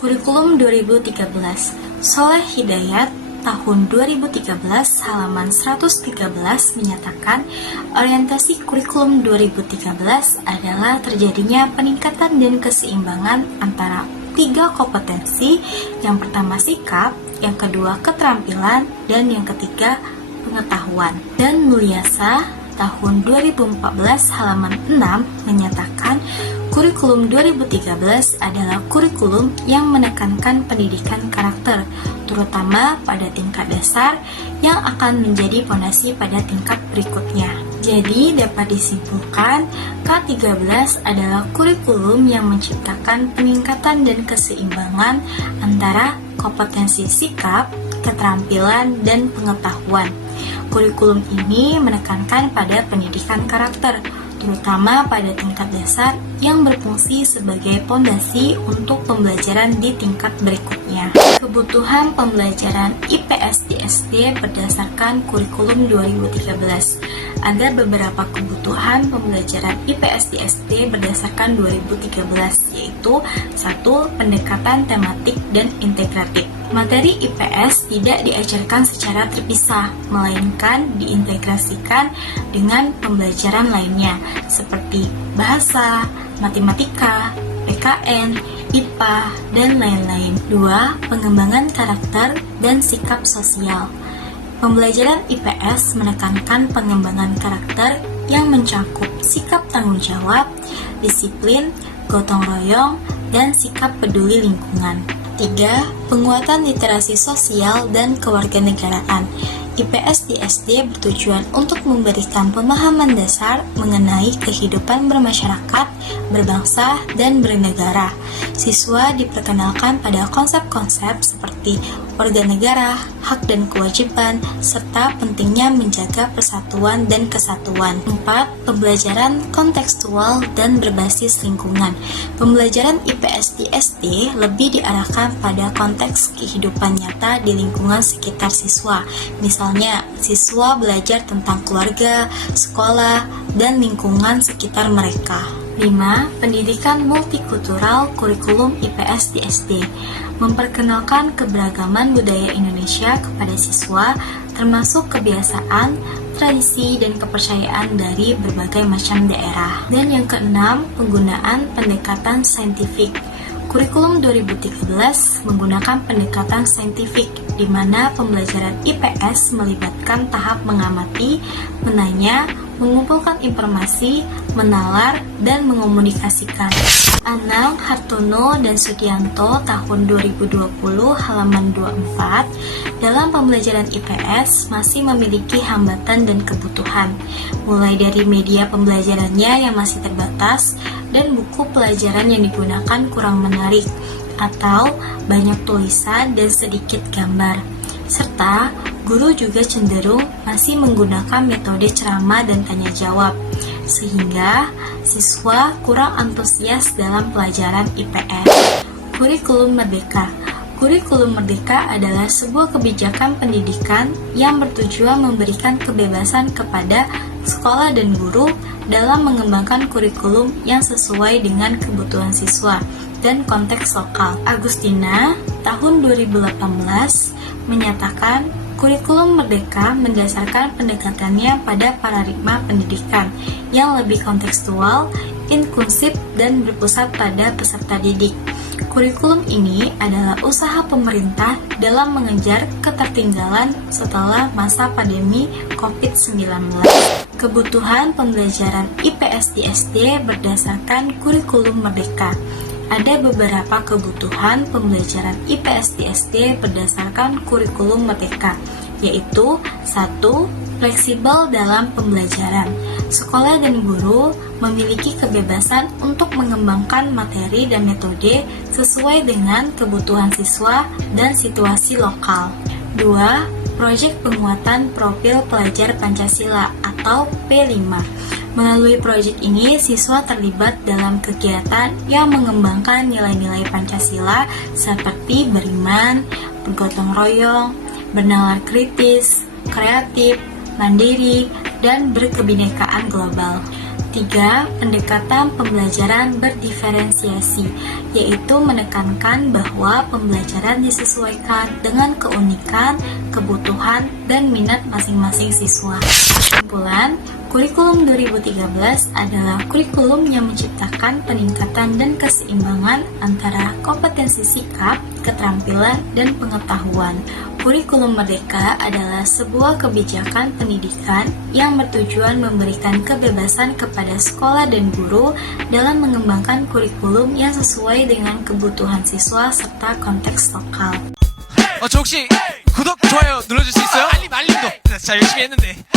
Kurikulum 2013 Soleh Hidayat tahun 2013 halaman 113 menyatakan orientasi kurikulum 2013 adalah terjadinya peningkatan dan keseimbangan antara 3 kompetensi, yang pertama sikap, yang kedua keterampilan, dan yang ketiga pengetahuan. Dan Mulyasa tahun 2014 halaman 6 menyatakan kurikulum 2013 adalah kurikulum yang menekankan pendidikan karakter, terutama pada tingkat dasar yang akan menjadi fondasi pada tingkat berikutnya. Jadi dapat disimpulkan K13 adalah kurikulum yang menciptakan peningkatan dan keseimbangan antara kompetensi sikap, keterampilan, dan pengetahuan. Kurikulum ini menekankan pada pendidikan karakter, terutama pada tingkat dasar yang berfungsi sebagai fondasi untuk pembelajaran di tingkat berikutnya. Kebutuhan pembelajaran IPS di SD berdasarkan kurikulum 2013. Ada beberapa kebutuhan pembelajaran IPS di SD berdasarkan 2013, yaitu 1. Pendekatan tematik dan integratif. Materi IPS tidak diajarkan secara terpisah, melainkan diintegrasikan dengan pembelajaran lainnya, seperti bahasa, matematika, PKN, IPA, dan lain-lain. 2. Pengembangan karakter dan sikap sosial. Pembelajaran IPS menekankan pengembangan karakter yang mencakup sikap tanggung jawab, disiplin, gotong royong, dan sikap peduli lingkungan. 3. Penguatan literasi sosial dan kewarganegaraan. IPS di SD bertujuan untuk memberikan pemahaman dasar mengenai kehidupan bermasyarakat, berbangsa, dan bernegara. Siswa diperkenalkan pada konsep-konsep seperti warga negara, hak dan kewajiban, serta pentingnya menjaga persatuan dan kesatuan. 4. Pembelajaran kontekstual dan berbasis lingkungan. Pembelajaran IPS di SD lebih diarahkan pada konteks kehidupan nyata di lingkungan sekitar siswa. Misalnya, siswa belajar tentang keluarga, sekolah, dan lingkungan sekitar mereka. 5. Pendidikan multikultural kurikulum IPS di SD memperkenalkan keberagaman budaya Indonesia kepada siswa, termasuk kebiasaan, tradisi, dan kepercayaan dari berbagai macam daerah. Dan yang keenam, penggunaan pendekatan saintifik. Kurikulum 2013 menggunakan pendekatan saintifik, di mana pembelajaran IPS melibatkan tahap mengamati, menanya, mengumpulkan informasi, menalar, dan mengomunikasikan. Anang, Hartono, dan Sugianto tahun 2020 halaman 24 dalam pembelajaran IPS masih memiliki hambatan dan kebutuhan, mulai dari media pembelajarannya yang masih terbatas dan buku pelajaran yang digunakan kurang menarik atau banyak tulisan dan sedikit gambar, serta guru juga cenderung masih menggunakan metode ceramah dan tanya jawab, sehingga siswa kurang antusias dalam pelajaran IPS. Kurikulum Merdeka. Kurikulum Merdeka adalah sebuah kebijakan pendidikan yang bertujuan memberikan kebebasan kepada sekolah dan guru dalam mengembangkan kurikulum yang sesuai dengan kebutuhan siswa dan konteks lokal. Agustina tahun 2018 menyatakan kurikulum Merdeka mendasarkan pendekatannya pada paradigma pendidikan yang lebih kontekstual, inklusif, dan berpusat pada peserta didik. Kurikulum ini adalah usaha pemerintah dalam mengejar ketertinggalan setelah masa pandemi COVID-19. Kebutuhan pembelajaran IPS di SD berdasarkan kurikulum Merdeka. Ada beberapa kebutuhan pembelajaran IPS di SD berdasarkan kurikulum Merdeka, yaitu 1. Fleksibel dalam pembelajaran. Sekolah dan guru memiliki kebebasan untuk mengembangkan materi dan metode sesuai dengan kebutuhan siswa dan situasi lokal. 2. Proyek penguatan profil pelajar Pancasila atau P5. Melalui proyek ini, siswa terlibat dalam kegiatan yang mengembangkan nilai-nilai Pancasila seperti beriman, bergotong royong, bernalar kritis, kreatif, mandiri, dan berkebinekaan global. 3. Pendekatan pembelajaran berdiferensiasi, yaitu menekankan bahwa pembelajaran disesuaikan dengan keunikan, kebutuhan, dan minat masing-masing siswa. Kesimpulan, kurikulum 2013 adalah kurikulum yang menciptakan peningkatan dan keseimbangan antara kompetensi sikap, keterampilan, dan pengetahuan. Kurikulum Merdeka adalah sebuah kebijakan pendidikan yang bertujuan memberikan kebebasan kepada sekolah dan guru dalam mengembangkan kurikulum yang sesuai dengan kebutuhan siswa serta konteks lokal. 저 혹시 구독, 좋아요 눌러줄 수 있어요? 알림도. 자, 열심히 했는데.